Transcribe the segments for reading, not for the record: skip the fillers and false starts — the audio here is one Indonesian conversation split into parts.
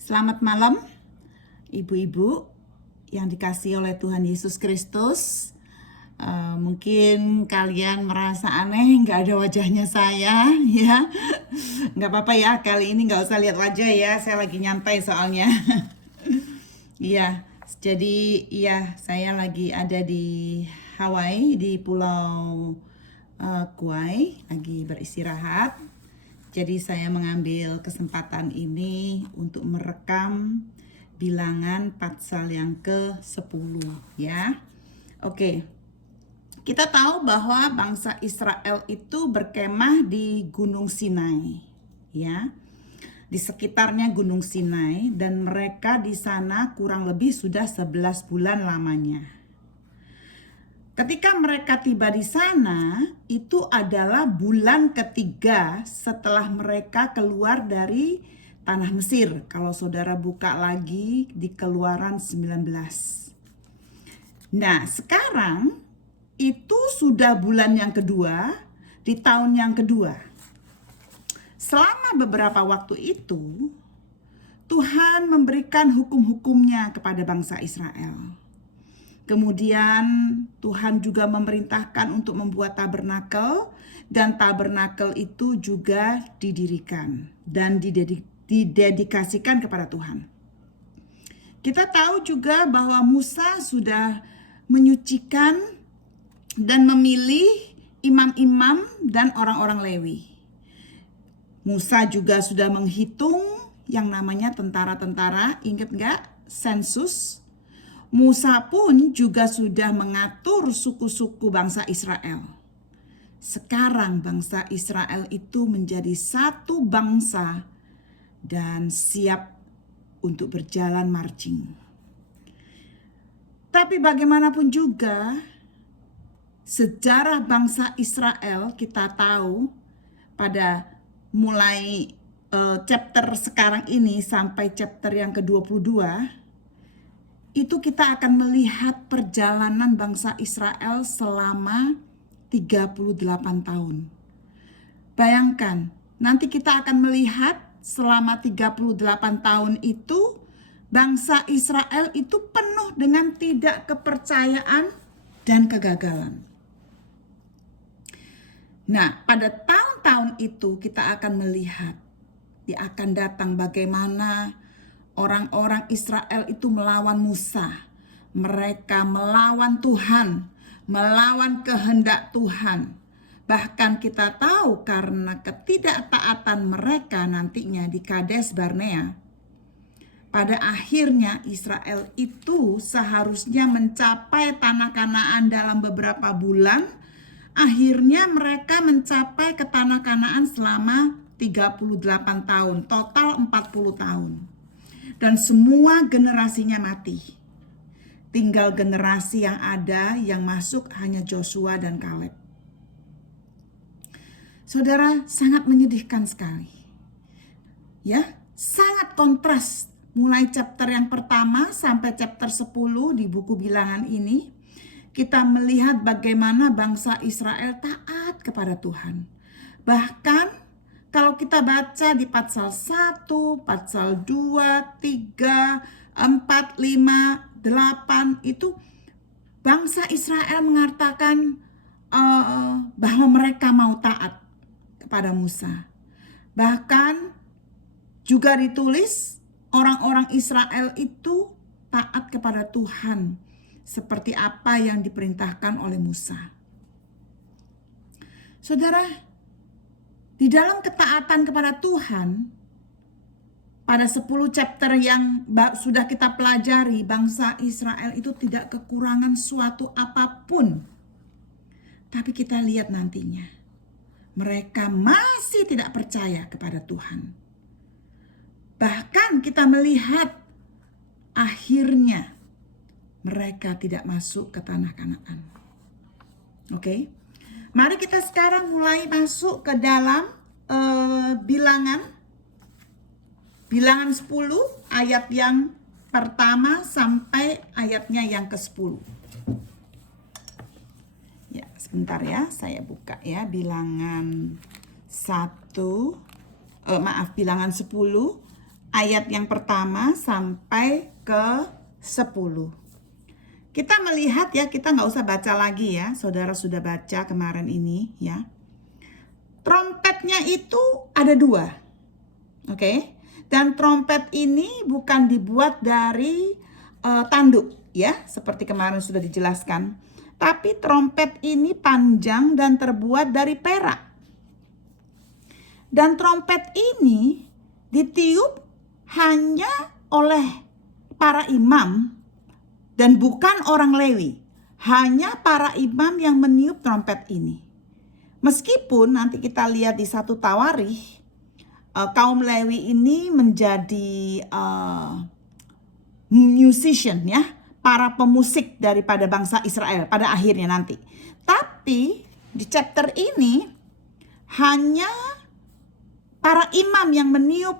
Selamat malam, ibu-ibu yang dikasihi oleh Tuhan Yesus Kristus. Mungkin kalian merasa aneh nggak ada wajahnya saya, ya. Nggak apa-apa ya, kali ini nggak usah lihat wajah ya, saya lagi nyantai soalnya. Iya, jadi saya lagi ada di Hawaii, di Pulau Kauai, lagi beristirahat. Jadi saya mengambil kesempatan ini untuk merekam bilangan pasal yang ke-10 ya. Oke. Kita tahu bahwa bangsa Israel itu berkemah di Gunung Sinai ya. Di sekitarnya Gunung Sinai, dan mereka di sana kurang lebih sudah 11 bulan lamanya. Ketika mereka tiba di sana, itu adalah bulan ketiga setelah mereka keluar dari tanah Mesir. Kalau saudara buka lagi di Keluaran 19. Nah, sekarang itu sudah bulan yang kedua di tahun yang kedua. Selama beberapa waktu itu, Tuhan memberikan hukum-hukumnya kepada bangsa Israel. Kemudian Tuhan juga memerintahkan untuk membuat tabernakel, dan tabernakel itu juga didirikan dan didedikasikan kepada Tuhan. Kita tahu juga bahwa Musa sudah menyucikan dan memilih imam-imam dan orang-orang Lewi. Musa juga sudah menghitung yang namanya tentara-tentara, ingat gak? Sensus. Musa pun juga sudah mengatur suku-suku bangsa Israel. Sekarang bangsa Israel itu menjadi satu bangsa dan siap untuk berjalan marching. Tapi bagaimanapun juga, sejarah bangsa Israel kita tahu pada mulai chapter sekarang ini sampai chapter yang ke-22, itu kita akan melihat perjalanan bangsa Israel selama 38 tahun. Bayangkan, nanti kita akan melihat selama 38 tahun itu bangsa Israel itu penuh dengan tidak kepercayaan dan kegagalan. Nah, pada tahun-tahun itu kita akan melihat, akan datang bagaimana orang-orang Israel itu melawan Musa. Mereka melawan Tuhan, melawan kehendak Tuhan. Bahkan kita tahu karena ketidaktaatan mereka nantinya di Kades Barnea, pada akhirnya Israel itu seharusnya mencapai tanah Kanaan dalam beberapa bulan. Akhirnya mereka mencapai ke tanah Kanaan selama 38 tahun, total 40 tahun. Dan semua generasinya mati. Tinggal generasi yang ada yang masuk hanya Joshua dan Kaleb. Saudara, sangat menyedihkan sekali. Ya, sangat kontras mulai chapter yang pertama sampai chapter 10 di buku bilangan ini. Kita melihat bagaimana bangsa Israel taat kepada Tuhan. Bahkan kalau kita baca di pasal 1, pasal 2, 3, 4, 5, 8 itu bangsa Israel mengatakan bahwa mereka mau taat kepada Musa. Bahkan juga ditulis orang-orang Israel itu taat kepada Tuhan seperti apa yang diperintahkan oleh Musa. Saudara, di dalam ketaatan kepada Tuhan, pada 10 chapter yang sudah kita pelajari, bangsa Israel itu tidak kekurangan suatu apapun. Tapi kita lihat nantinya, mereka masih tidak percaya kepada Tuhan. Bahkan kita melihat akhirnya mereka tidak masuk ke tanah Kanaan. Oke. Mari kita sekarang mulai masuk ke dalam bilangan 10 ayat yang pertama sampai ayatnya yang ke-10. Ya, sebentar ya, saya buka ya bilangan bilangan 10 ayat yang pertama sampai ke 10. Kita melihat ya, kita nggak usah baca lagi ya, saudara sudah baca kemarin ini ya. Trompetnya itu ada 2, oke? Dan trompet ini bukan dibuat dari tanduk ya, seperti kemarin sudah dijelaskan. Tapi trompet ini panjang dan terbuat dari perak. Dan trompet ini ditiup hanya oleh para imam dan bukan orang Lewi. Hanya para imam yang meniup trompet ini. Meskipun nanti kita lihat di 1 Tawarikh, kaum Lewi ini menjadi musician ya, para pemusik daripada bangsa Israel pada akhirnya nanti. Tapi di chapter ini hanya para imam yang meniup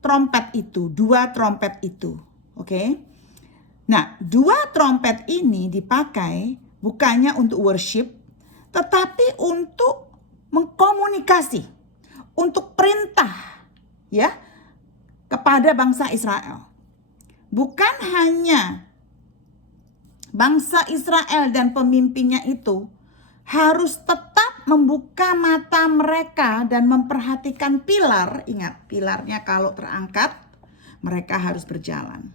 trompet itu, 2 trompet itu, oke? Nah, 2 trompet ini dipakai bukannya untuk worship, tetapi untuk mengkomunikasi, untuk perintah ya kepada bangsa Israel. Bukan hanya bangsa Israel dan pemimpinnya itu harus tetap membuka mata mereka dan memperhatikan pilar. Ingat, pilarnya kalau terangkat, mereka harus berjalan.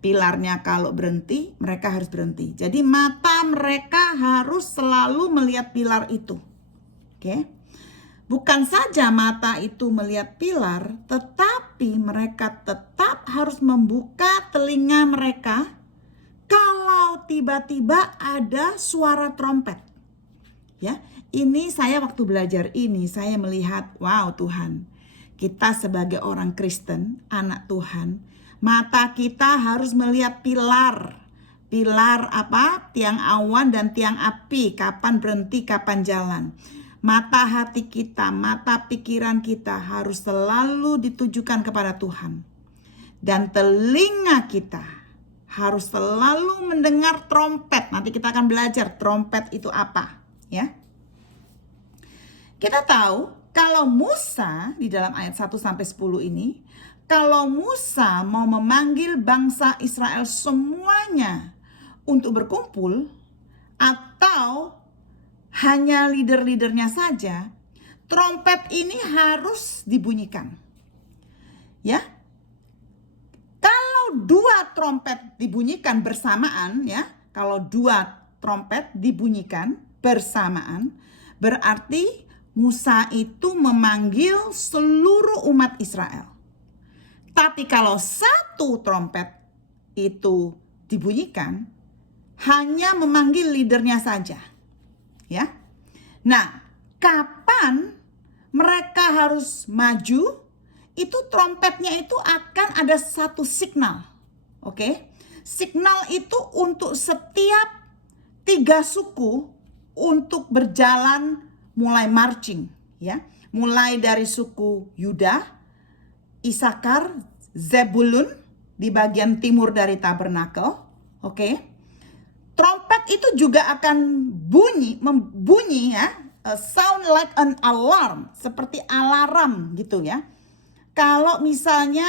Pilarnya kalau berhenti, mereka harus berhenti. Jadi mata mereka harus selalu melihat pilar itu. Oke? Bukan saja mata itu melihat pilar, tetapi mereka tetap harus membuka telinga mereka kalau tiba-tiba ada suara trompet. Ya, ini saya waktu belajar ini saya melihat, wow Tuhan, kita sebagai orang Kristen, anak Tuhan, mata kita harus melihat pilar. Pilar apa? Tiang awan dan tiang api. Kapan berhenti, kapan jalan. Mata hati kita, mata pikiran kita harus selalu ditujukan kepada Tuhan. Dan telinga kita harus selalu mendengar trompet. Nanti kita akan belajar trompet itu apa. Ya. Kita tahu kalau Musa di dalam ayat 1-10 ini, kalau Musa mau memanggil bangsa Israel semuanya untuk berkumpul atau hanya leader-leadernya saja, trompet ini harus dibunyikan. Ya. Kalau 2 trompet dibunyikan bersamaan ya, kalau 2 trompet dibunyikan bersamaan, berarti Musa itu memanggil seluruh umat Israel. Tapi kalau 1 trompet itu dibunyikan, hanya memanggil leadernya saja. Ya. Nah, kapan mereka harus maju? Itu trompetnya itu akan ada 1 signal. Oke? Signal itu untuk setiap 3 suku untuk berjalan mulai marching. Ya. Mulai dari suku Yuda, Isakar, Zebulun di bagian timur dari tabernakel, oke. Trompet itu juga akan membunyi ya, sound like an alarm, seperti alarm gitu ya. Kalau misalnya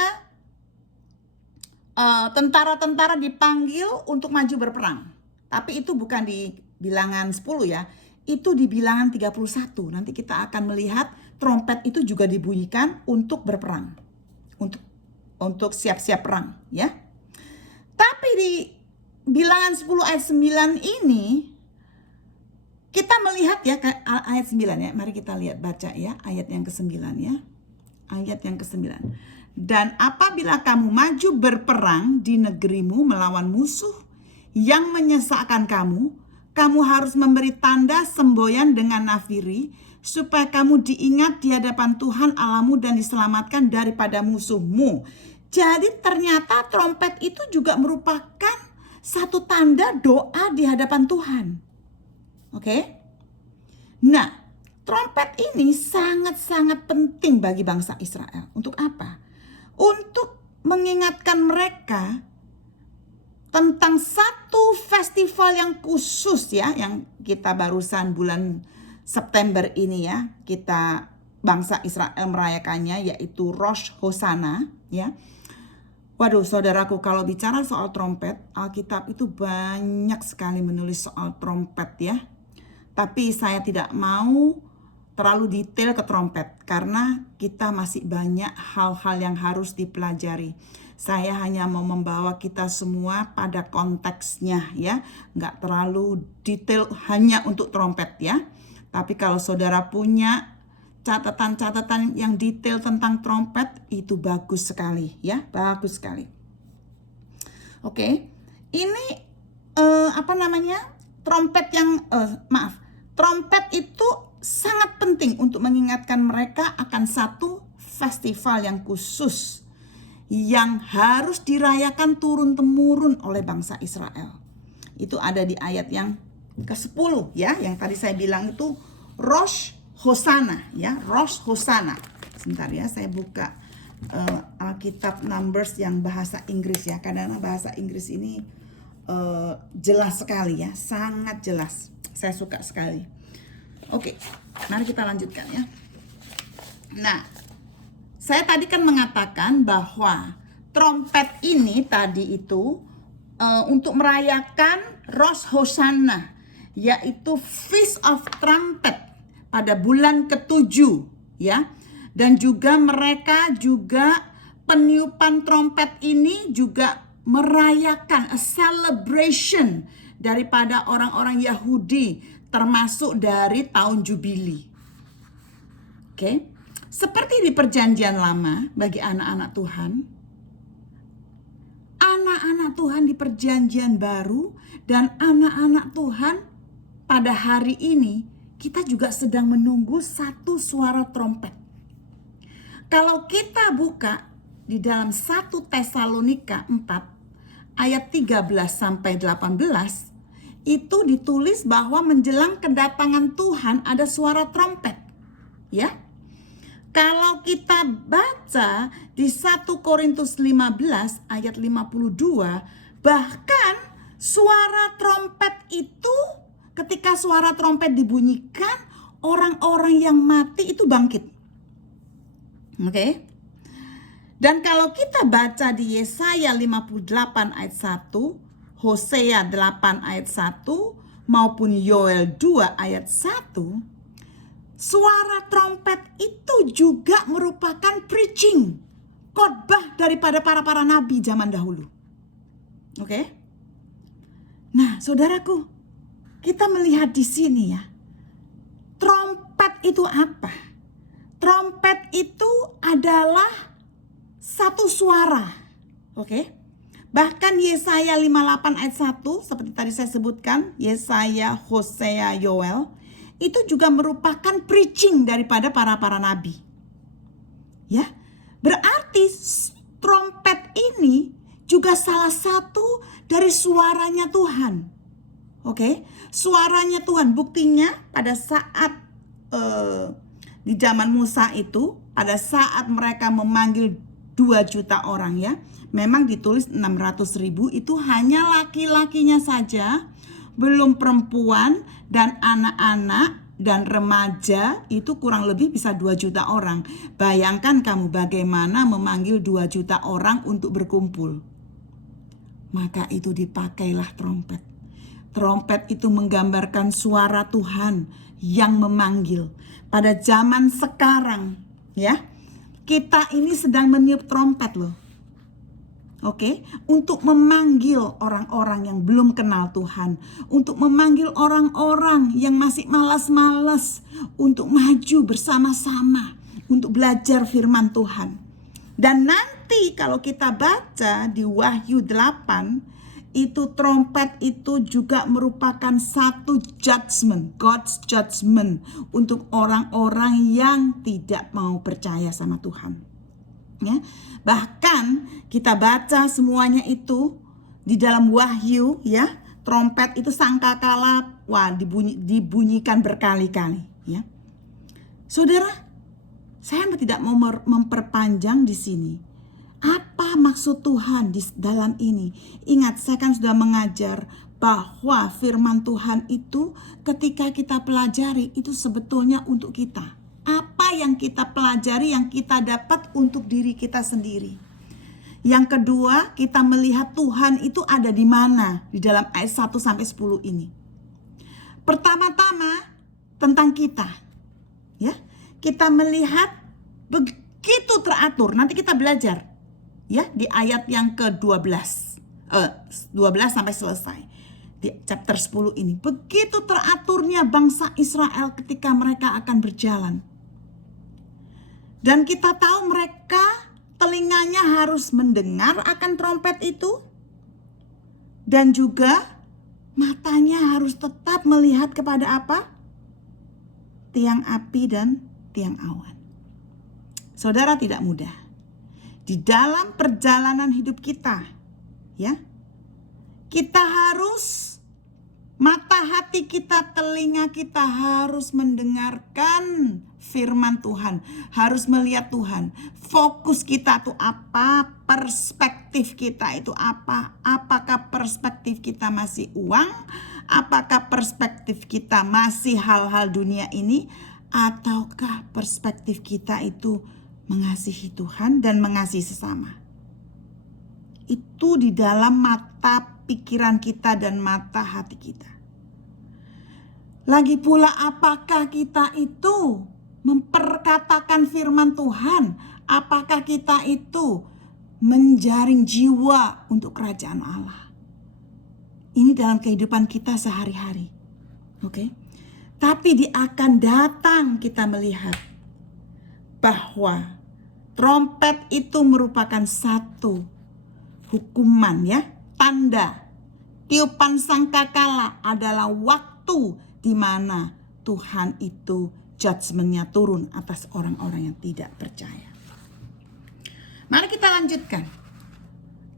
tentara-tentara dipanggil untuk maju berperang, tapi itu bukan di bilangan 10 ya, itu di bilangan 31. Nanti kita akan melihat trompet itu juga dibunyikan untuk berperang. Untuk siap-siap perang ya. Tapi di bilangan 10 ayat 9 ini kita melihat ya ayat 9 ya. Mari kita lihat baca ya ayat yang ke-9 ya. Ayat yang ke-9. Dan apabila kamu maju berperang di negerimu melawan musuh yang menyesakkan kamu, kamu harus memberi tanda semboyan dengan nafiri supaya kamu diingat di hadapan Tuhan Allahmu dan diselamatkan daripada musuhmu. Jadi ternyata trompet itu juga merupakan satu tanda doa di hadapan Tuhan. Oke? Nah, trompet ini sangat-sangat penting bagi bangsa Israel. Untuk apa? Untuk mengingatkan mereka tentang satu festival yang khusus ya, yang kita barusan bulan September ini ya, kita bangsa Israel merayakannya, yaitu Rosh Hoshana. ya. Waduh, saudaraku, kalau bicara soal trompet, Alkitab itu banyak sekali menulis soal trompet ya. Tapi saya tidak mau terlalu detail ke trompet karena kita masih banyak hal-hal yang harus dipelajari. Saya hanya mau membawa kita semua pada konteksnya ya, nggak terlalu detail hanya untuk trompet ya. Tapi kalau saudara punya catatan-catatan yang detail tentang trompet, itu bagus sekali ya, bagus sekali. Oke, ini trompet yang trompet itu sangat penting untuk mengingatkan mereka akan satu festival yang khusus yang harus dirayakan turun-temurun oleh bangsa Israel. Itu ada di ayat yang ke-10 ya, yang tadi saya bilang itu Rosh Hosanna ya, Rosh Hosanna. Sebentar ya, saya buka Alkitab Numbers yang bahasa Inggris ya, karena bahasa Inggris ini jelas sekali ya, sangat jelas. Saya suka sekali. Oke, mari kita lanjutkan ya. Nah, saya tadi kan mengatakan bahwa trompet ini tadi itu untuk merayakan Rosh Hosanna, yaitu Feast of Trumpet pada bulan ke-7 ya. Dan juga mereka juga peniupan trompet ini juga merayakan a celebration daripada orang-orang Yahudi termasuk dari tahun Jubili. Oke. Seperti di perjanjian lama bagi anak-anak Tuhan, anak-anak Tuhan di perjanjian baru dan anak-anak Tuhan pada hari ini, kita juga sedang menunggu satu suara trompet. Kalau kita buka di dalam 1 Tesalonika 4 ayat 13 sampai 18, itu ditulis bahwa menjelang kedatangan Tuhan ada suara trompet. Ya. Kalau kita baca di 1 Korintus 15 ayat 52, bahkan suara trompet itu, ketika suara trompet dibunyikan, orang-orang yang mati itu bangkit. Oke. Dan kalau kita baca di Yesaya 58 ayat 1, Hosea 8 ayat 1, maupun Yoel 2 ayat 1, suara trompet itu juga merupakan preaching, khotbah daripada para nabi zaman dahulu. Oke? Nah, saudaraku, kita melihat di sini ya. Trompet itu apa? Trompet itu adalah satu suara. Oke? Bahkan Yesaya 58 ayat 1, seperti tadi saya sebutkan, Yesaya, Hosea, Yoel, itu juga merupakan preaching daripada para nabi. Ya, berarti trompet ini juga salah satu dari suaranya Tuhan. Oke, suaranya Tuhan. Buktinya pada saat di zaman Musa itu, pada saat mereka memanggil 2 juta orang ya, memang ditulis 600.000 itu hanya laki-lakinya saja, belum perempuan dan anak-anak dan remaja, itu kurang lebih bisa 2 juta orang. Bayangkan kamu bagaimana memanggil 2 juta orang untuk berkumpul. Maka itu dipakailah trompet. Trompet itu menggambarkan suara Tuhan yang memanggil. Pada zaman sekarang ya, kita ini sedang meniup trompet loh. Oke, untuk memanggil orang-orang yang belum kenal Tuhan, untuk memanggil orang-orang yang masih malas-malas untuk maju bersama-sama, untuk belajar firman Tuhan. Dan nanti kalau kita baca di Wahyu 8, itu trompet itu juga merupakan satu judgment, God's judgment untuk orang-orang yang tidak mau percaya sama Tuhan. Ya, bahkan kita baca semuanya itu di dalam Wahyu ya, trompet itu sangkakala dibunyikan berkali-kali ya. Saudara, saya tidak mau memperpanjang di sini. Apa maksud Tuhan di dalam ini? Ingat, saya kan sudah mengajar bahwa firman Tuhan itu ketika kita pelajari itu sebetulnya untuk kita. Apa yang kita pelajari, yang kita dapat untuk diri kita sendiri. Yang kedua, kita melihat Tuhan itu ada di mana di dalam ayat 1 sampai 10 ini. Pertama-tama tentang kita. Ya. Kita melihat begitu teratur. Nanti kita belajar ya di ayat yang ke-12. 12 sampai selesai. Di chapter 10 ini. Begitu teraturnya bangsa Israel ketika mereka akan berjalan. Dan kita tahu mereka telinganya harus mendengar akan trompet itu. Dan juga matanya harus tetap melihat kepada apa? Tiang api dan tiang awan. Saudara, tidak mudah. Di dalam perjalanan hidup kita, ya, kita harus, mata hati kita, telinga kita harus mendengarkan firman Tuhan, harus melihat Tuhan. Fokus kita tuh apa? Perspektif kita itu apa? Apakah perspektif kita masih uang? Apakah perspektif kita masih hal-hal dunia ini? Ataukah perspektif kita itu mengasihi Tuhan dan mengasihi sesama? Itu di dalam mata pikiran kita dan mata hati kita. Lagi pula, apakah kita itu memperkatakan firman Tuhan? Apakah kita itu menjaring jiwa untuk kerajaan Allah? Ini dalam kehidupan kita sehari-hari. Oke? Tapi di akan datang kita melihat bahwa trompet itu merupakan satu hukuman, ya, tanda. Tiupan sangkakala adalah waktu di mana Tuhan itu judgment-nya turun atas orang-orang yang tidak percaya. Mari kita lanjutkan.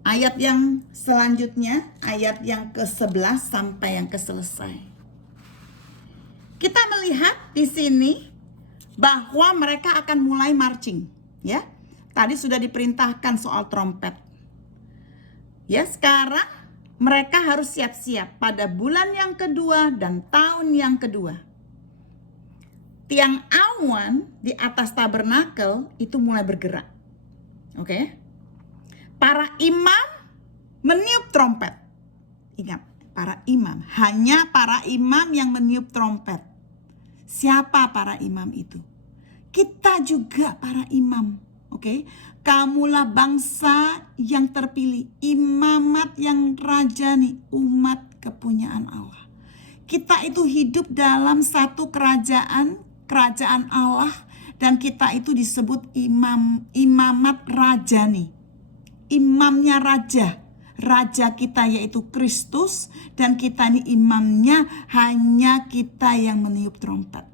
Ayat yang selanjutnya, ayat yang ke-11 sampai yang ke-selesai. Kita melihat di sini bahwa mereka akan mulai marching, ya. Tadi sudah diperintahkan soal trompet. Ya, sekarang mereka harus siap-siap pada bulan yang kedua dan tahun yang kedua. Tiang awan di atas tabernakel itu mulai bergerak. Oke. Para imam meniup trompet. Ingat, para imam, hanya para imam yang meniup trompet. Siapa para imam itu? Kita juga para imam. Oke. Kamulah bangsa yang terpilih, imamat yang rajani, umat kepunyaan Allah. Kita itu hidup dalam satu kerajaan Allah, dan kita itu disebut imamat rajani. Imamnya raja kita yaitu Kristus, dan kita ini imamnya, hanya kita yang meniup trompet.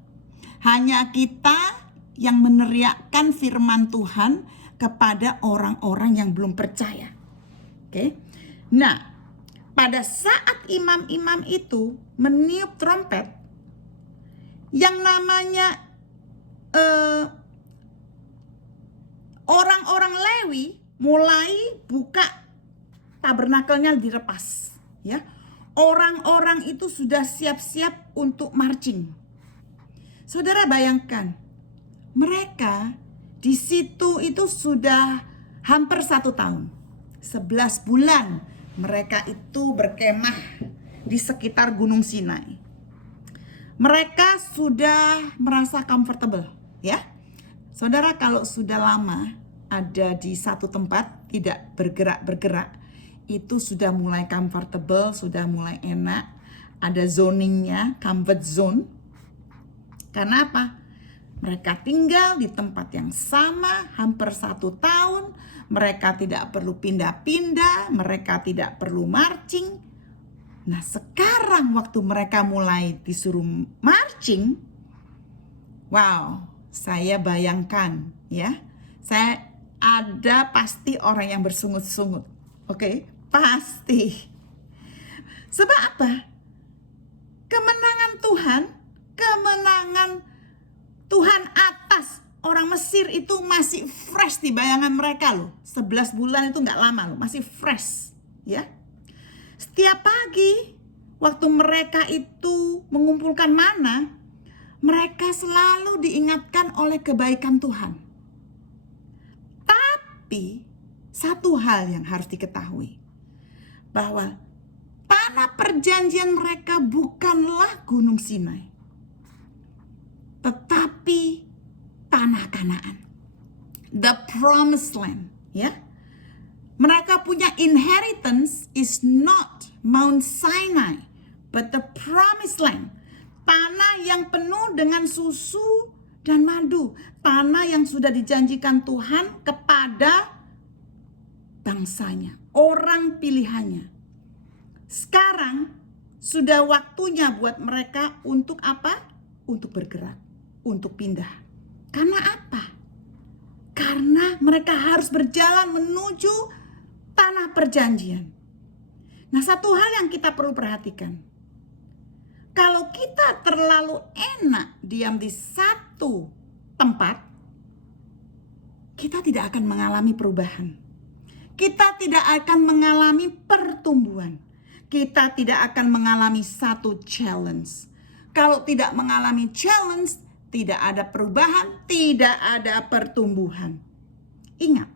Hanya kita yang meneriakkan firman Tuhan kepada orang-orang yang belum percaya. Oke. Nah, pada saat imam-imam itu meniup trompet, yang namanya orang-orang Lewi mulai buka tabernakelnya dilepas, ya. Orang-orang itu sudah siap-siap untuk marching. Saudara bayangkan, mereka di situ itu sudah hampir 1 tahun. 11 bulan mereka itu berkemah di sekitar Gunung Sinai. Mereka sudah merasa comfortable, ya. Saudara, kalau sudah lama ada di satu tempat, tidak bergerak-bergerak, itu sudah mulai comfortable, sudah mulai enak. Ada zoningnya, comfort zone. Karena apa? Mereka tinggal di tempat yang sama hampir 1 tahun. Mereka tidak perlu pindah-pindah, mereka tidak perlu marching. Nah, sekarang waktu mereka mulai disuruh marching, wow, saya bayangkan, ya, saya ada pasti orang yang bersungut-sungut, oke? Pasti. Sebab apa? Kemenangan Tuhan atas orang Mesir itu masih fresh di bayangan mereka loh. 11 bulan itu nggak lama loh, masih fresh, ya. Setiap pagi waktu mereka itu mengumpulkan mana, mereka selalu diingatkan oleh kebaikan Tuhan. Tapi satu hal yang harus diketahui, bahwa tanah perjanjian mereka bukanlah Gunung Sinai, tetapi tanah Kanaan, the promised land, ya. Mereka punya inheritance is not Mount Sinai, but the promised land. Tanah yang penuh dengan susu dan madu. Tanah yang sudah dijanjikan Tuhan kepada bangsanya, orang pilihannya. Sekarang sudah waktunya buat mereka untuk apa? Untuk bergerak, untuk pindah. Karena apa? Karena mereka harus berjalan menuju tanah perjanjian. Nah, satu hal yang kita perlu perhatikan. Kalau kita terlalu enak diam di satu tempat, kita tidak akan mengalami perubahan. Kita tidak akan mengalami pertumbuhan. Kita tidak akan mengalami satu challenge. Kalau tidak mengalami challenge, tidak ada perubahan, tidak ada pertumbuhan. Ingat,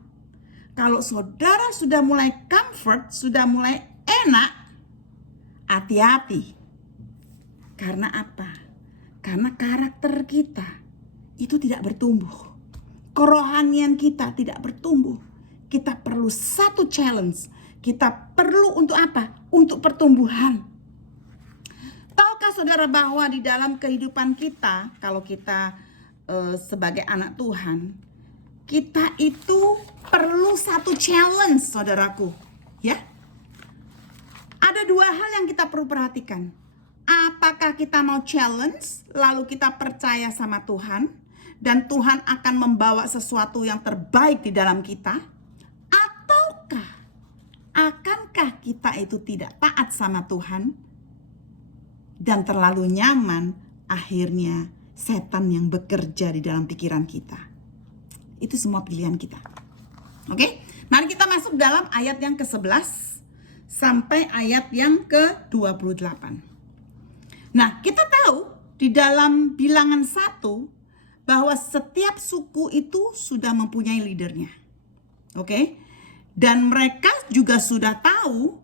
kalau saudara sudah mulai comfort, sudah mulai enak, hati-hati. Karena apa? Karena karakter kita itu tidak bertumbuh. Kerohanian kita tidak bertumbuh. Kita perlu satu challenge. Kita perlu untuk apa? Untuk pertumbuhan. Tahukah saudara bahwa di dalam kehidupan kita, kalau kita sebagai anak Tuhan, kita itu perlu satu challenge, saudaraku, ya. Ada dua hal yang kita perlu perhatikan. Apakah kita mau challenge, lalu kita percaya sama Tuhan, dan Tuhan akan membawa sesuatu yang terbaik di dalam kita? Ataukah akankah kita itu tidak taat sama Tuhan, dan terlalu nyaman, akhirnya setan yang bekerja di dalam pikiran kita? Itu semua pilihan kita. Oke, mari kita masuk dalam ayat yang ke-11 sampai ayat yang ke-28. Nah, kita tahu di dalam bilangan 1 bahwa setiap suku itu sudah mempunyai leadernya. Oke, dan mereka juga sudah tahu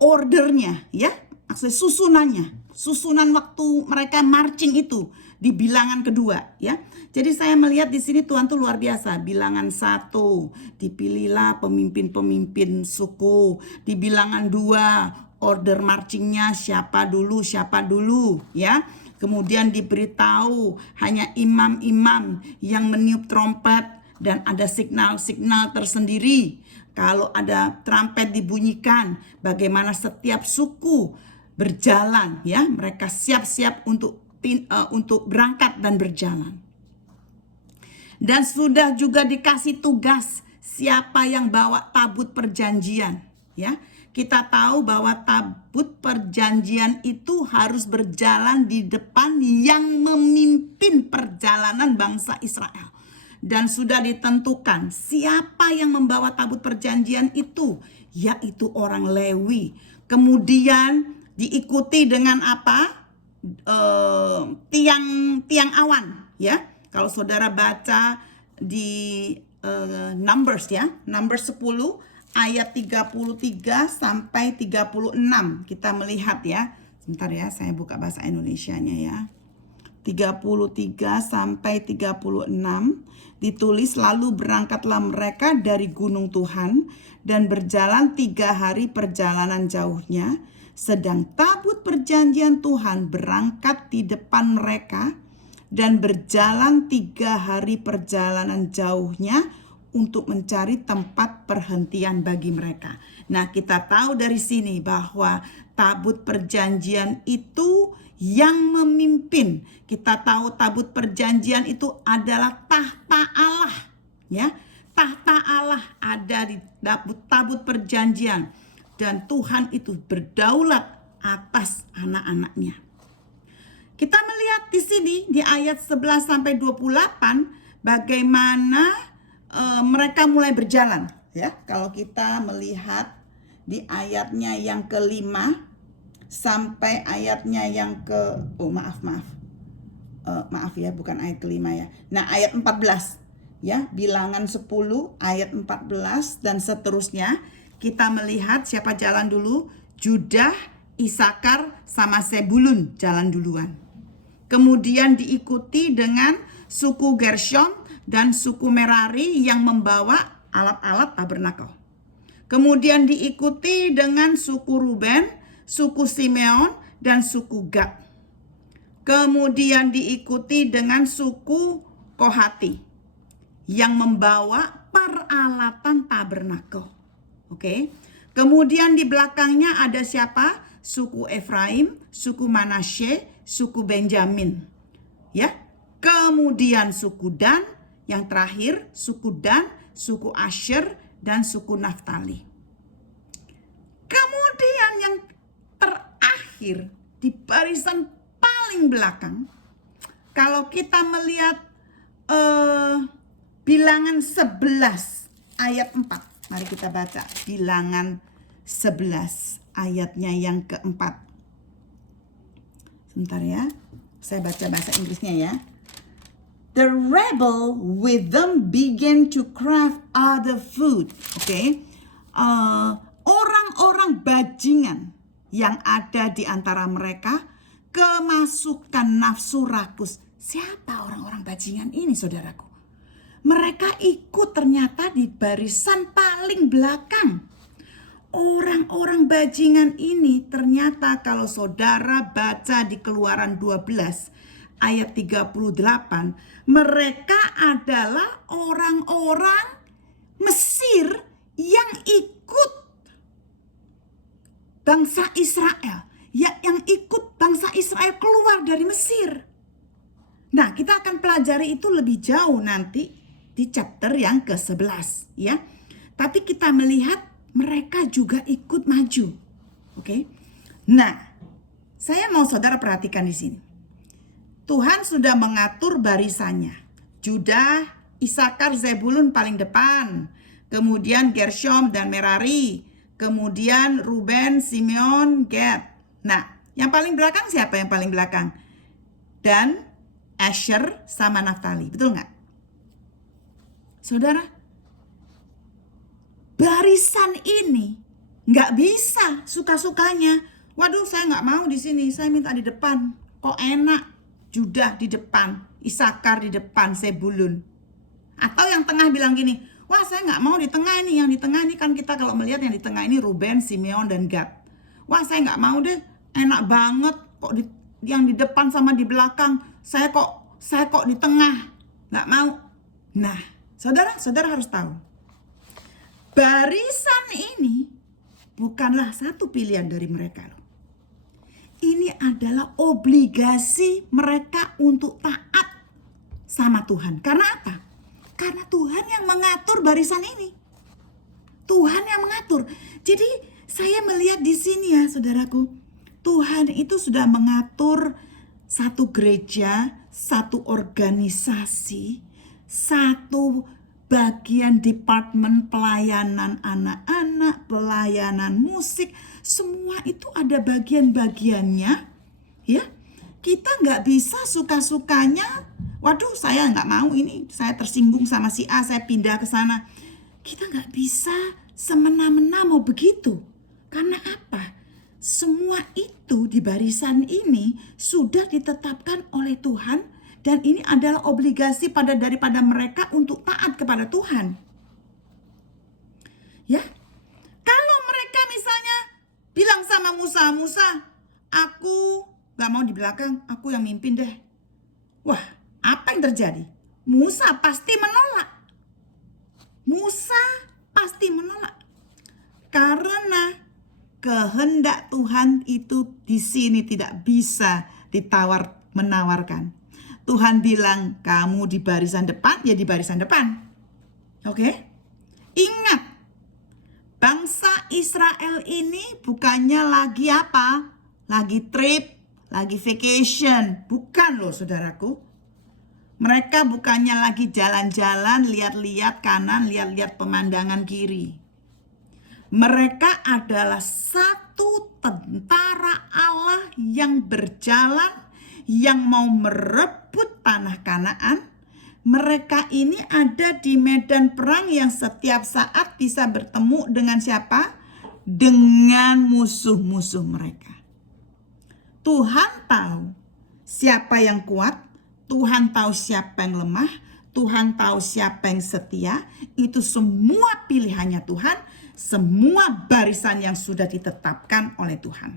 ordernya, ya, maksudnya susunan waktu mereka marching itu di bilangan kedua, ya. Jadi saya melihat di sini Tuhan tuh luar biasa. Bilangan 1 dipilihlah pemimpin-pemimpin suku. Di bilangan 2 order marchingnya siapa dulu, ya. Kemudian diberitahu hanya imam-imam yang meniup trompet dan ada signal-signal tersendiri. Kalau ada trompet dibunyikan, bagaimana setiap suku berjalan, ya. Mereka siap-siap untuk berangkat dan berjalan. Dan sudah juga dikasih tugas siapa yang bawa tabut perjanjian, ya. Kita tahu bahwa tabut perjanjian itu harus berjalan di depan yang memimpin perjalanan bangsa Israel. Dan sudah ditentukan siapa yang membawa tabut perjanjian itu, yaitu orang Lewi. Kemudian diikuti dengan apa? Tiang awan, ya. Kalau saudara baca di Numbers, ya, Numbers 10 ayat 33 sampai 36, kita melihat, ya. Sebentar ya, saya buka bahasa Indonesianya, ya. 33 sampai 36 ditulis, lalu berangkatlah mereka dari gunung Tuhan dan berjalan 3 hari perjalanan jauhnya, sedang tabut perjanjian Tuhan berangkat di depan mereka dan berjalan 3 hari perjalanan jauhnya untuk mencari tempat perhentian bagi mereka. Nah, kita tahu dari sini bahwa tabut perjanjian itu yang memimpin. Kita tahu tabut perjanjian itu adalah tahta Allah, ya. Tahta Allah ada di tabut perjanjian, dan Tuhan itu berdaulat atas anak-anaknya. Kita melihat di sini di ayat 11 sampai 28 bagaimana mereka mulai berjalan, ya. Kalau kita melihat di ayatnya yang ke-5 sampai ayatnya yang maaf ya, bukan ayat ke-5 ya. Nah, ayat 14. ya, Bilangan 10 ayat 14 dan seterusnya. Kita melihat siapa jalan dulu. Judah, Isakar, sama Zebulun jalan duluan. Kemudian diikuti dengan suku Gershom dan suku Merari yang membawa alat-alat tabernakel. Kemudian diikuti dengan suku Ruben, suku Simeon, dan suku Gad. Kemudian diikuti dengan suku Kohati yang membawa peralatan tabernakel. Oke. Kemudian di belakangnya ada siapa? Suku Efraim, suku Manasye, suku Benjamin. Ya. Kemudian suku Dan, yang terakhir suku Dan, suku Asher, dan suku Naftali. Kemudian yang terakhir di barisan paling belakang, kalau kita melihat Bilangan 11 ayat 4. Mari kita baca Bilangan 11 ayatnya yang keempat. Sebentar ya, saya baca bahasa Inggrisnya ya. The rebel with them began to craft other food. Oke. Orang-orang bajingan yang ada di antara mereka kemasukan nafsu rakus. Siapa orang-orang bajingan ini, saudaraku? Mereka ikut ternyata di barisan paling belakang. Orang-orang bajingan ini ternyata kalau saudara baca di Keluaran 12 ayat 38, mereka adalah orang-orang Mesir yang ikut bangsa Israel, yang ikut bangsa Israel keluar dari Mesir. Nah, kita akan pelajari itu lebih jauh nanti di chapter yang ke-11 ya. Tapi kita melihat mereka juga ikut maju. Oke. Nah, saya mau saudara perhatikan di sini. Tuhan sudah mengatur barisannya. Judah, Isakar, Zebulun paling depan. Kemudian Gershom dan Merari. Kemudian Ruben, Simeon, Gad. Nah, yang paling belakang siapa yang paling belakang? Dan Asher sama Naftali. Betul nggak? Saudara, barisan ini nggak bisa suka-sukanya. Waduh, saya nggak mau di sini, saya minta di depan. Kok enak? Judah di depan, Isakar di depan, Zebulun. Atau yang tengah bilang gini, wah saya nggak mau di tengah ini. Yang di tengah ini kan kita kalau melihat yang di tengah ini Ruben, Simeon, dan Gad. Wah saya nggak mau deh, enak banget kok yang di depan sama di belakang. Saya kok di tengah, nggak mau. Nah, saudara harus tahu. Barisan ini bukanlah satu pilihan dari mereka loh. Ini adalah obligasi mereka untuk taat sama Tuhan. Karena apa? Karena Tuhan yang mengatur barisan ini. Tuhan yang mengatur. Jadi saya melihat di sini ya saudaraku. Tuhan itu sudah mengatur satu gereja, satu organisasi, satu bagian departemen pelayanan anak-anak, pelayanan musik, semua itu ada bagian-bagiannya, ya. Kita nggak bisa suka-sukanya, waduh saya nggak mau ini, saya tersinggung sama si A, saya pindah ke sana. Kita nggak bisa semena-mena mau begitu. Karena apa? Semua itu di barisan ini sudah ditetapkan oleh Tuhan. Dan ini adalah obligasi daripada mereka untuk taat kepada Tuhan. Ya, kalau mereka misalnya bilang sama Musa, aku gak mau di belakang, aku yang mimpin deh. Wah, apa yang terjadi? Musa pasti menolak. Karena kehendak Tuhan itu di sini tidak bisa menawarkan. Tuhan bilang kamu di barisan depan, ya di barisan depan. Oke? Ingat, bangsa Israel ini bukannya lagi apa? Lagi trip, lagi vacation. Bukan loh saudaraku. Mereka bukannya lagi jalan-jalan, lihat-lihat kanan, lihat-lihat pemandangan kiri. Mereka adalah satu tentara Allah yang berjalan, yang mau merebut tanah Kanaan, Mereka ini ada di medan perang yang setiap saat bisa bertemu dengan siapa? Dengan musuh-musuh mereka. Tuhan tahu siapa yang kuat, Tuhan tahu siapa yang lemah, Tuhan tahu siapa yang setia. Itu semua pilihannya Tuhan, semua barisan yang sudah ditetapkan oleh Tuhan.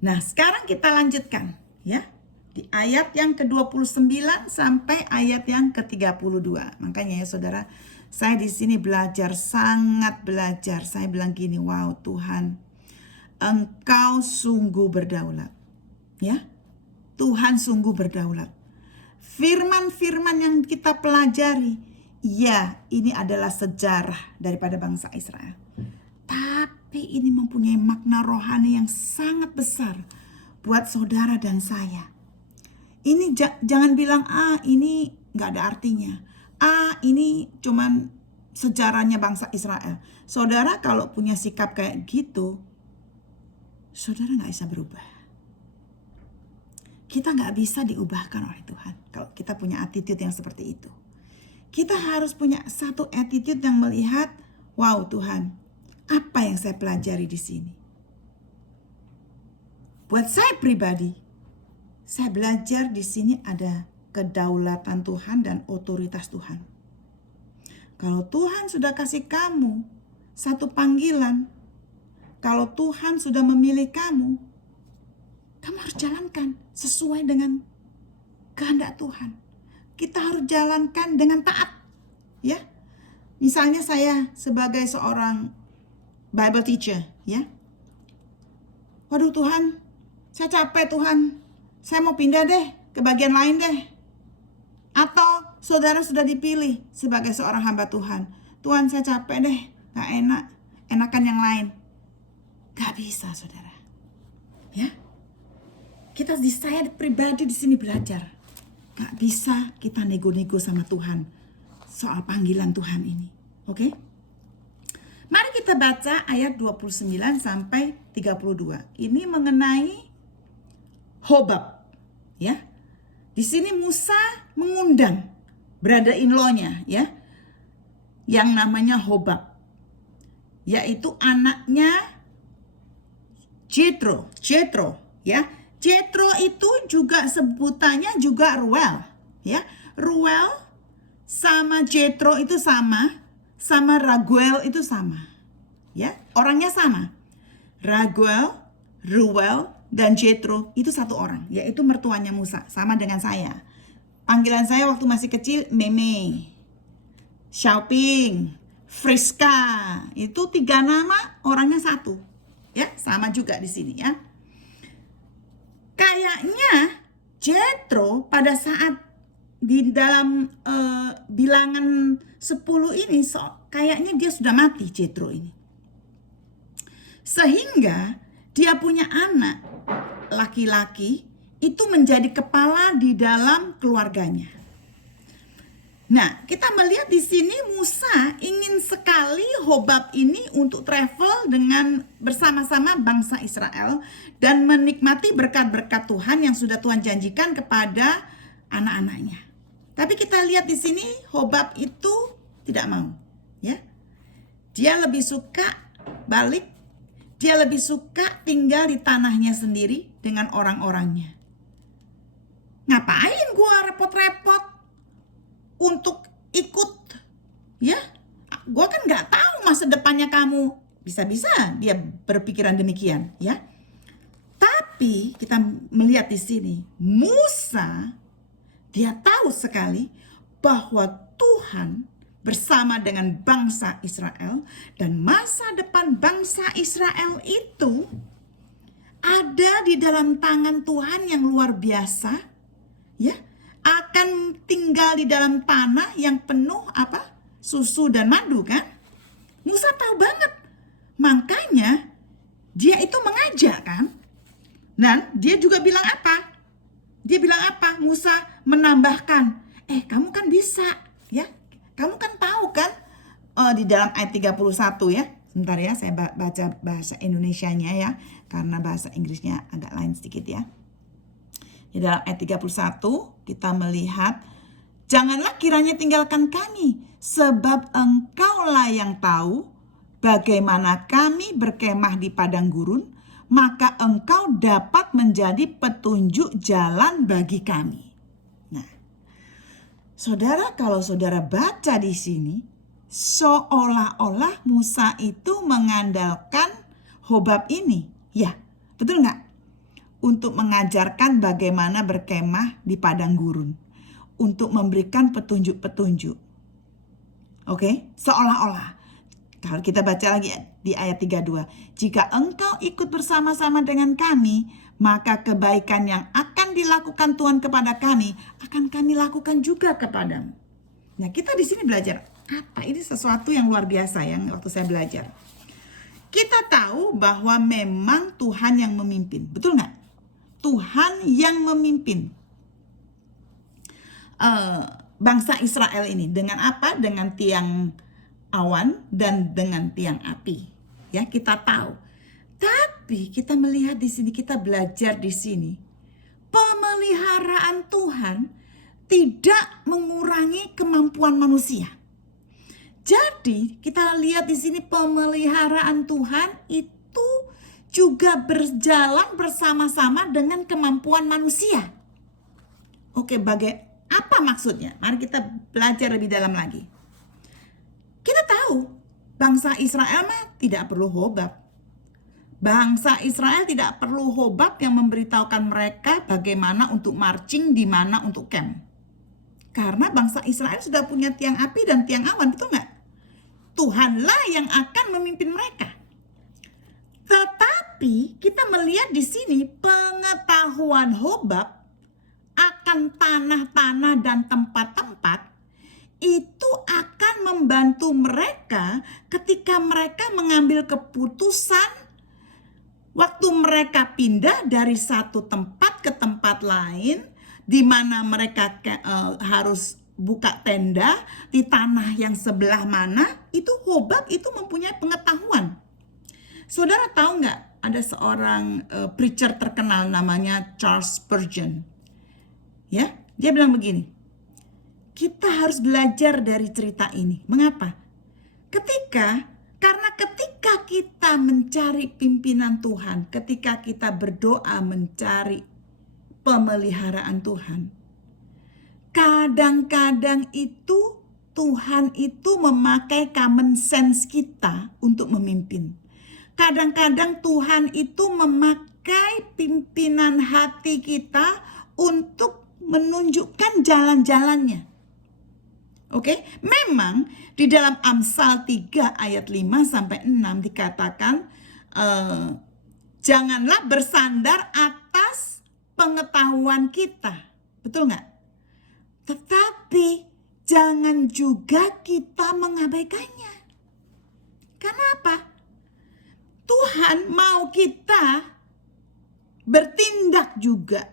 Nah, sekarang kita lanjutkan ya. Di ayat yang ke-29 sampai ayat yang ke-32. Makanya ya saudara, saya di sini belajar, sangat belajar. Saya bilang gini, wow Tuhan, Engkau sungguh berdaulat. Ya, Tuhan sungguh berdaulat. Firman-firman yang kita pelajari, ya ini adalah sejarah daripada bangsa Israel. Tapi ini mempunyai makna rohani yang sangat besar buat saudara dan saya. Ini jangan bilang, ini gak ada artinya. Ini cuman sejarahnya bangsa Israel. Saudara kalau punya sikap kayak gitu, saudara gak bisa berubah. Kita gak bisa diubahkan oleh Tuhan kalau kita punya attitude yang seperti itu. Kita harus punya satu attitude yang melihat, wow Tuhan, apa yang saya pelajari di sini? Buat saya pribadi, saya belajar di sini ada kedaulatan Tuhan dan otoritas Tuhan. Kalau Tuhan sudah kasih kamu satu panggilan, kalau Tuhan sudah memilih kamu harus jalankan sesuai dengan kehendak Tuhan. Kita harus jalankan dengan taat, ya. Misalnya saya sebagai seorang Bible teacher, ya. Waduh Tuhan, saya capek Tuhan. Saya mau pindah deh ke bagian lain deh. Atau saudara sudah dipilih sebagai seorang hamba Tuhan. Tuhan saya capek deh, gak enak. Enakan yang lain. Gak bisa saudara. Ya, saya pribadi di sini belajar. Gak bisa kita nego-nego sama Tuhan soal panggilan Tuhan ini. Oke? Mari kita baca ayat 29 sampai 32. Ini mengenai Hobab, ya. Di sini Musa mengundang brother-in-law-nya, ya, yang namanya Hobab, yaitu anaknya Jethro, ya. Jethro itu juga sebutannya juga Reuel, ya. Reuel sama Jethro itu sama Raguel itu sama, ya. Orangnya sama. Raguel, Reuel, dan Jethro itu satu orang, yaitu mertuanya Musa, sama dengan saya. Panggilan saya waktu masih kecil Meme, Xiaoping, Friska, itu 3 nama, orangnya satu, ya, sama juga di sini, ya. Kayaknya Jethro pada saat di dalam bilangan 10 ini, kayaknya dia sudah mati Jethro ini, sehingga dia punya anak laki-laki itu menjadi kepala di dalam keluarganya. Nah, kita melihat di sini Musa ingin sekali Hobab ini untuk travel dengan bersama-sama bangsa Israel dan menikmati berkat-berkat Tuhan yang sudah Tuhan janjikan kepada anak-anaknya. Tapi kita lihat di sini Hobab itu tidak mau, ya. Dia lebih suka balik. Dia lebih suka tinggal di tanahnya sendiri dengan orang-orangnya. Ngapain gua repot-repot untuk ikut, ya? Gua kan gak tahu masa depannya kamu. Bisa-bisa dia berpikiran demikian, ya. Tapi kita melihat di sini Musa, dia tahu sekali bahwa Tuhan bersama dengan bangsa Israel, dan masa depan bangsa Israel itu ada di dalam tangan Tuhan yang luar biasa, ya. Akan tinggal di dalam tanah yang penuh susu dan madu, kan. Musa tahu banget, makanya dia itu mengajak, kan. Dan dia juga bilang apa? Dia bilang apa? Musa menambahkan, kamu kan bisa, ya. Kamu kan tahu kan di dalam ayat 31, ya. Sebentar ya, saya baca bahasa Indonesianya, ya. Karena bahasa Inggrisnya agak lain sedikit, ya. Ya, dalam ayat 31 kita melihat, janganlah kiranya tinggalkan kami, sebab engkaulah yang tahu bagaimana kami berkemah di padang gurun, maka engkau dapat menjadi petunjuk jalan bagi kami. Nah, saudara, kalau saudara baca di sini, seolah-olah Musa itu mengandalkan Hobab ini. Ya, betul nggak? Untuk mengajarkan bagaimana berkemah di padang gurun. Untuk memberikan petunjuk-petunjuk. Oke? Seolah-olah. Kalau kita baca lagi di ayat 32. Jika engkau ikut bersama-sama dengan kami, maka kebaikan yang akan dilakukan Tuhan kepada kami, akan kami lakukan juga kepadamu. Nah, kita di sini belajar apa? Ini sesuatu yang luar biasa yang waktu saya belajar. Kita tahu bahwa memang Tuhan yang memimpin. Betul nggak? Tuhan yang memimpin bangsa Israel ini. Dengan apa? Dengan tiang awan dan dengan tiang api. Ya, kita tahu. Tapi kita melihat di sini, kita belajar di sini. Pemeliharaan Tuhan tidak mengurangi kemampuan manusia. Jadi kita lihat di sini pemeliharaan Tuhan itu juga berjalan bersama-sama dengan kemampuan manusia. Oke, apa maksudnya? Mari kita belajar lebih dalam lagi. Kita tahu bangsa Israel mah tidak perlu Hobab. Bangsa Israel tidak perlu Hobab yang memberitahukan mereka bagaimana untuk marching, di mana untuk camp. Karena bangsa Israel sudah punya tiang api dan tiang awan, betul nggak? Tuhanlah yang akan memimpin mereka. Tetapi kita melihat di sini pengetahuan Hobab akan tanah-tanah dan tempat-tempat itu akan membantu mereka ketika mereka mengambil keputusan waktu mereka pindah dari satu tempat ke tempat lain, di mana mereka harus buka tenda di tanah yang sebelah mana. Itu Hobab itu mempunyai pengetahuan. Saudara tahu nggak, ada seorang preacher terkenal namanya Charles Spurgeon. Ya, dia bilang begini, kita harus belajar dari cerita ini. Mengapa? Karena ketika kita mencari pimpinan Tuhan, ketika kita berdoa mencari pemeliharaan Tuhan, kadang-kadang itu Tuhan itu memakai common sense kita untuk memimpin. Kadang-kadang Tuhan itu memakai pimpinan hati kita untuk menunjukkan jalan-jalannya. Oke, memang di dalam Amsal 3 ayat 5 sampai 6 dikatakan janganlah bersandar atas pengetahuan kita. Betul nggak? Tetapi jangan juga kita mengabaikannya. Kenapa? Tuhan mau kita bertindak juga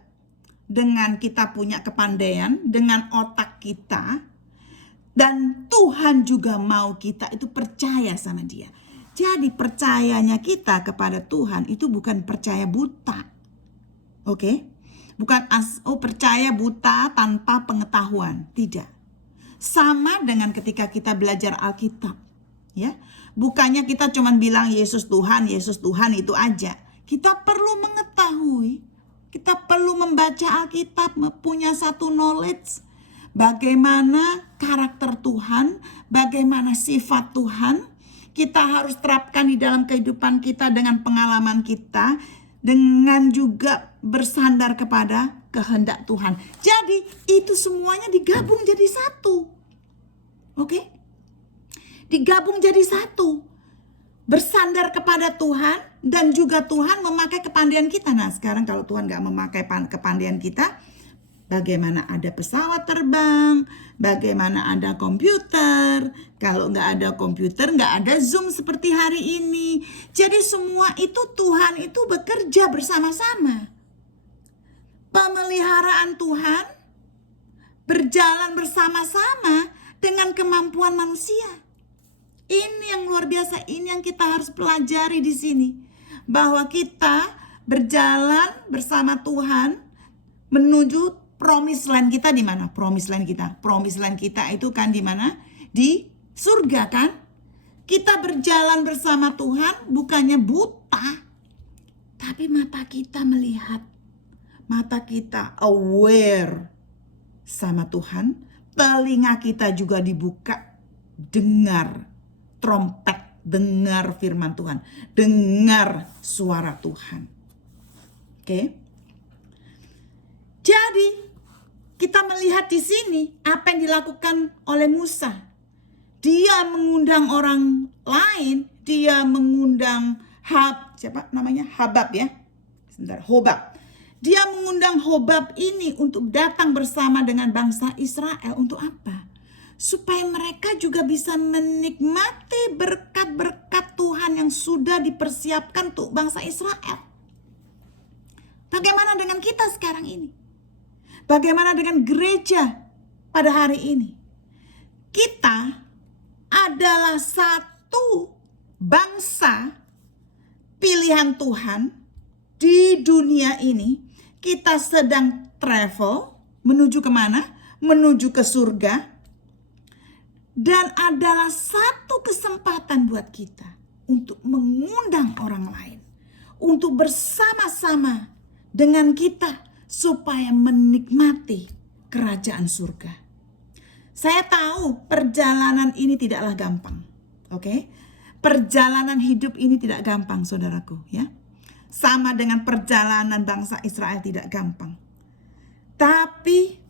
dengan kita punya kepandaian, dengan otak kita. Dan Tuhan juga mau kita itu percaya sama Dia. Jadi percayanya kita kepada Tuhan itu bukan percaya buta. Oke? Bukan percaya buta tanpa pengetahuan. Tidak. Sama dengan ketika kita belajar Alkitab. Ya, bukannya kita cuma bilang Yesus Tuhan itu aja. Kita perlu mengetahui. Kita perlu membaca Alkitab, punya satu knowledge. Bagaimana karakter Tuhan, bagaimana sifat Tuhan, kita harus terapkan di dalam kehidupan kita dengan pengalaman kita, dengan juga bersandar kepada kehendak Tuhan. Jadi itu semuanya digabung jadi satu. Oke? Digabung jadi satu. Bersandar kepada Tuhan dan juga Tuhan memakai kepandaian kita. Nah, sekarang kalau Tuhan gak memakai kepandaian kita, bagaimana ada pesawat terbang, bagaimana ada komputer. Kalau nggak ada komputer, nggak ada Zoom seperti hari ini. Jadi semua itu Tuhan itu bekerja bersama-sama. Pemeliharaan Tuhan berjalan bersama-sama dengan kemampuan manusia. Ini yang luar biasa, ini yang kita harus pelajari di sini. Bahwa kita berjalan bersama Tuhan menuju promised land kita di mana? Promised land kita. Promised land kita itu kan di mana? Di surga kan? Kita berjalan bersama Tuhan bukannya buta, tapi mata kita melihat. Mata kita aware sama Tuhan. Telinga kita juga dibuka. Dengar trompet, dengar firman Tuhan. Dengar suara Tuhan. Oke? Jadi, kita melihat di sini apa yang dilakukan oleh Musa. Dia mengundang orang lain, dia mengundang Hobab ya. Sebentar, Hobab. Dia mengundang Hobab ini untuk datang bersama dengan bangsa Israel. Untuk apa? Supaya mereka juga bisa menikmati berkat-berkat Tuhan yang sudah dipersiapkan untuk bangsa Israel. Bagaimana dengan kita sekarang ini? Bagaimana dengan gereja pada hari ini? Kita adalah satu bangsa pilihan Tuhan di dunia ini. Kita sedang travel menuju kemana? Menuju ke surga. Dan adalah satu kesempatan buat kita untuk mengundang orang lain. Untuk bersama-sama dengan kita supaya menikmati kerajaan surga. Saya tahu perjalanan ini tidaklah gampang. Oke? Perjalanan hidup ini tidak gampang, saudaraku, ya. Sama dengan perjalanan bangsa Israel tidak gampang. Tapi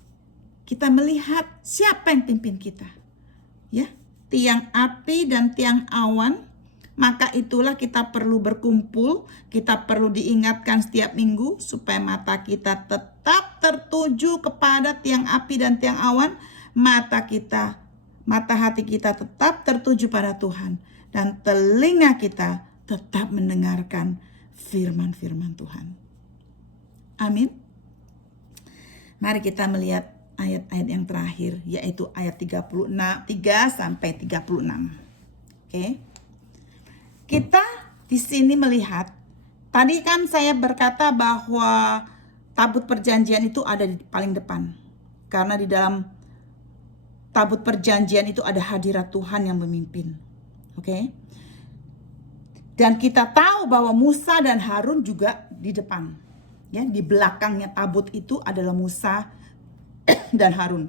kita melihat siapa yang pimpin kita. Ya, tiang api dan tiang awan. Maka itulah kita perlu berkumpul, kita perlu diingatkan setiap minggu supaya mata kita tetap tertuju kepada tiang api dan tiang awan. Mata hati kita tetap tertuju pada Tuhan. Dan telinga kita tetap mendengarkan firman-firman Tuhan. Amin. Mari kita melihat ayat-ayat yang terakhir, yaitu ayat 3 sampai 36. Oke. Kita di sini melihat, tadi kan saya berkata bahwa tabut perjanjian itu ada di paling depan. Karena di dalam tabut perjanjian itu ada hadirat Tuhan yang memimpin. Oke. Dan kita tahu bahwa Musa dan Harun juga di depan. Ya, di belakangnya tabut itu adalah Musa dan Harun.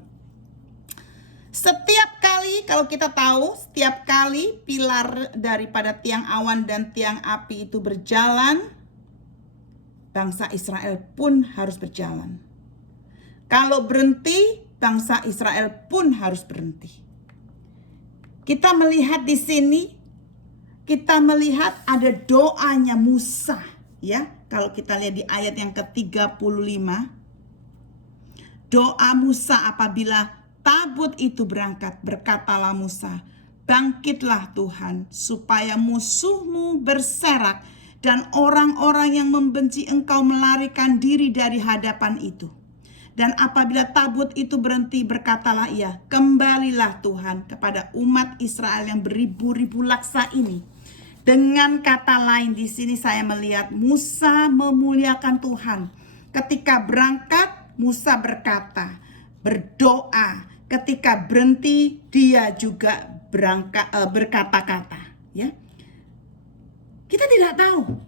Setiap kali, kalau kita tahu, setiap kali pilar daripada tiang awan dan tiang api itu berjalan, bangsa Israel pun harus berjalan. Kalau berhenti, bangsa Israel pun harus berhenti. Kita melihat di sini, kita melihat ada doanya Musa, ya. Kalau kita lihat di ayat yang ke-35, doa Musa apabila tabut itu berangkat, berkatalah Musa, bangkitlah Tuhan, supaya musuhmu berserak dan orang-orang yang membenci engkau melarikan diri dari hadapan itu. Dan apabila tabut itu berhenti, berkatalah ia, kembalilah Tuhan kepada umat Israel yang beribu-ribu laksa ini. Dengan kata lain, di sini saya melihat Musa memuliakan Tuhan. Ketika berangkat, Musa berdoa. Ketika berhenti, dia juga berkata-kata. Ya, kita tidak tahu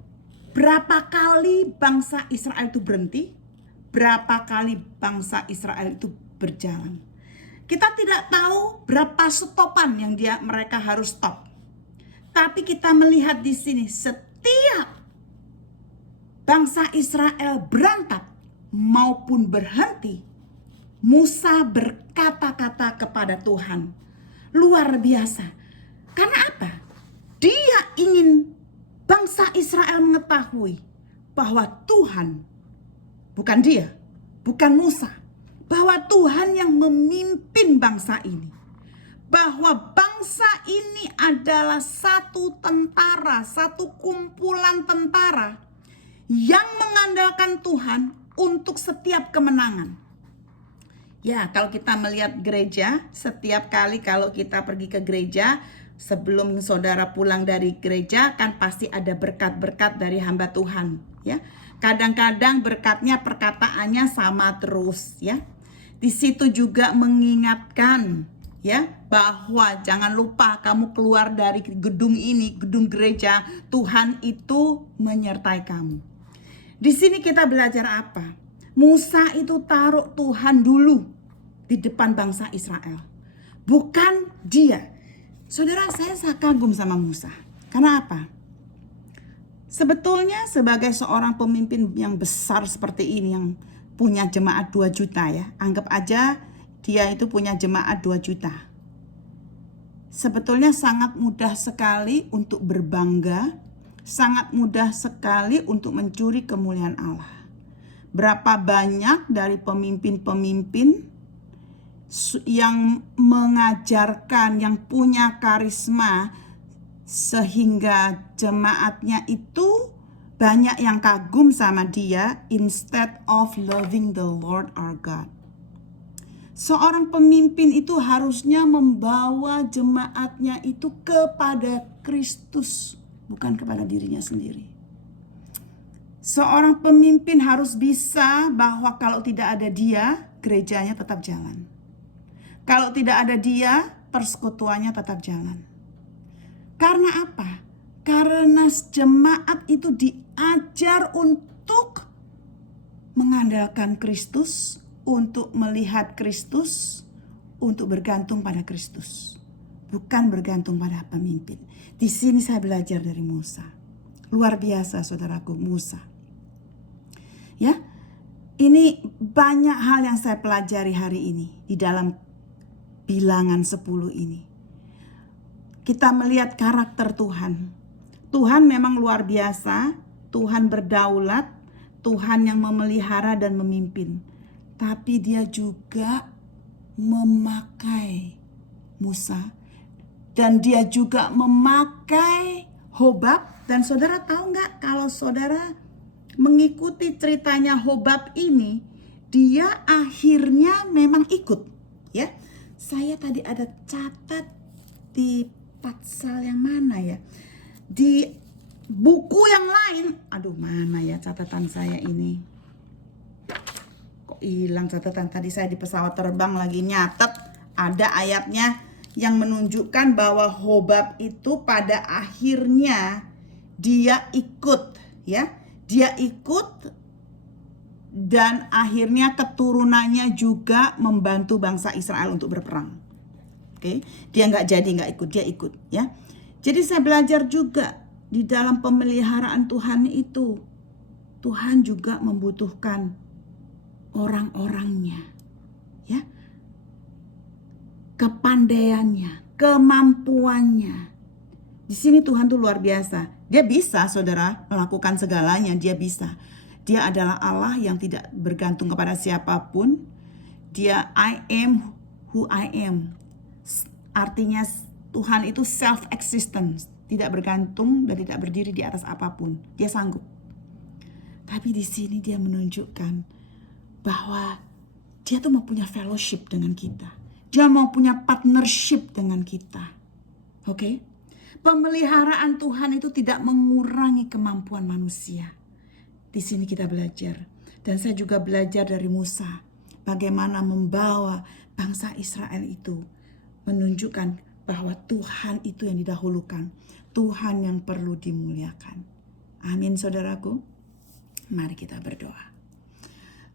berapa kali bangsa Israel itu berhenti, berapa kali bangsa Israel itu berjalan. Kita tidak tahu berapa stopan yang mereka harus stop. Tapi kita melihat di sini setiap bangsa Israel berangkat maupun berhenti, Musa berkata-kata kepada Tuhan. Luar biasa. Karena apa? Dia ingin bangsa Israel mengetahui bahwa Tuhan, bukan dia, bukan Musa, bahwa Tuhan yang memimpin bangsa ini. Bahwa bangsa ini adalah satu tentara, satu kumpulan tentara yang mengandalkan Tuhan untuk setiap kemenangan. Ya, kalau kita melihat gereja, setiap kali kalau kita pergi ke gereja, Sebelum saudara pulang dari gereja kan pasti ada berkat-berkat dari hamba Tuhan, ya. Kadang-kadang berkatnya perkataannya sama terus, ya. Di situ juga mengingatkan, ya, bahwa jangan lupa kamu keluar dari gedung ini, gedung gereja, Tuhan itu menyertai kamu. Di sini kita belajar apa? Musa itu taruh Tuhan dulu di depan bangsa Israel, bukan dia. Saudara, saya kagum sama Musa. Karena apa? Sebetulnya sebagai seorang pemimpin yang besar seperti ini, yang punya jemaat 2 juta, ya. Anggap aja dia itu punya jemaat 2 juta. Sebetulnya sangat mudah sekali untuk berbangga, sangat mudah sekali untuk mencuri kemuliaan Allah. Berapa banyak dari pemimpin-pemimpin yang mengajarkan, yang punya karisma, sehingga jemaatnya itu banyak yang kagum sama dia, instead of loving the Lord our God. Seorang pemimpin itu harusnya membawa jemaatnya itu kepada Kristus, bukan kepada dirinya sendiri. Seorang pemimpin harus bisa bahwa kalau tidak ada dia, gerejanya tetap jalan. Kalau tidak ada dia, persekutuannya tetap jalan. Karena apa? Karena jemaat itu diajar untuk mengandalkan Kristus, untuk melihat Kristus, untuk bergantung pada Kristus. Bukan bergantung pada pemimpin. Di sini saya belajar dari Musa. Luar biasa saudaraku, Musa. Ya, ini banyak hal yang saya pelajari hari ini di dalam Bilangan 10 ini. Kita melihat karakter Tuhan. Tuhan memang luar biasa, Tuhan berdaulat, Tuhan yang memelihara dan memimpin. Tapi dia juga memakai Musa, dan dia juga memakai Hobab. Dan saudara tahu nggak, kalau saudara mengikuti ceritanya Hobab ini, dia akhirnya memang ikut, ya. Saya tadi ada catat di pasal yang mana ya? Di buku yang lain. Aduh, mana ya catatan saya ini? Kok hilang catatan? Tadi saya di pesawat terbang lagi nyatet. Ada ayatnya yang menunjukkan bahwa Hobab itu pada akhirnya dia ikut, ya. Dia ikut, dan akhirnya keturunannya juga membantu bangsa Israel untuk berperang. Oke, dia nggak ikut, dia ikut, ya. Jadi saya belajar juga di dalam pemeliharaan Tuhan itu, Tuhan juga membutuhkan orang-orangnya, ya, kepandaiannya, kemampuannya. Di sini Tuhan tuh luar biasa. Dia bisa, saudara, melakukan segalanya. Dia bisa. Dia adalah Allah yang tidak bergantung kepada siapapun. Dia I am who I am. Artinya Tuhan itu self-existence. Tidak bergantung dan tidak berdiri di atas apapun. Dia sanggup. Tapi di sini dia menunjukkan bahwa dia tuh mau punya fellowship dengan kita. Dia mau punya partnership dengan kita. Oke? Pemeliharaan Tuhan itu tidak mengurangi kemampuan manusia. Di sini kita belajar. Dan saya juga belajar dari Musa. Bagaimana membawa bangsa Israel itu. Menunjukkan bahwa Tuhan itu yang didahulukan. Tuhan yang perlu dimuliakan. Amin saudaraku. Mari kita berdoa.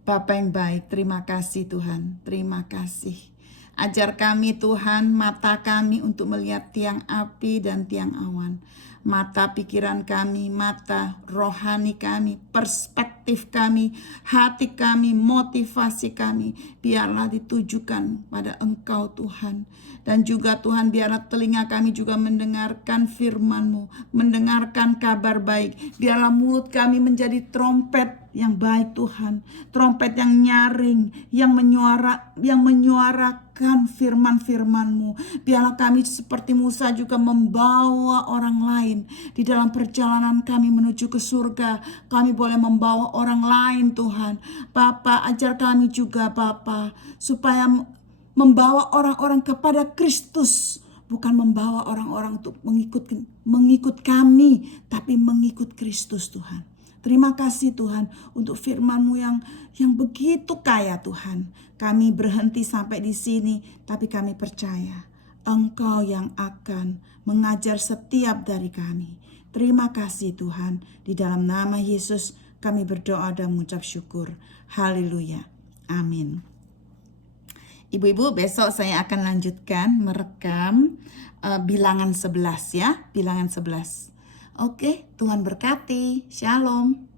Bapa yang baik, terima kasih Tuhan. Terima kasih. Ajar kami Tuhan, mata kami untuk melihat tiang api dan tiang awan. Mata pikiran kami, mata rohani kami, perspektif kami, hati kami, motivasi kami, biarlah ditujukan pada Engkau Tuhan. Dan juga Tuhan, biarlah telinga kami juga mendengarkan firman-Mu, mendengarkan kabar baik. Biarlah mulut kami menjadi trompet yang baik Tuhan, trompet yang nyaring, yang menyuarakan firman-firman-Mu. Biarlah kami seperti Musa juga membawa orang lain di dalam perjalanan kami menuju ke surga. Kami boleh membawa orang lain Tuhan. Bapa, ajar kami juga Bapa, supaya membawa orang-orang kepada Kristus, bukan membawa orang-orang untuk mengikut kami, tapi mengikut Kristus Tuhan. Terima kasih Tuhan untuk firman-Mu yang begitu kaya Tuhan. Kami berhenti sampai di sini, tapi kami percaya Engkau yang akan mengajar setiap dari kami. Terima kasih Tuhan. Di dalam nama Yesus kami berdoa dan mengucap syukur. Haleluya. Amin. Ibu-ibu, besok saya akan lanjutkan merekam bilangan 11 ya. Bilangan 11. Oke, Tuhan berkati. Shalom.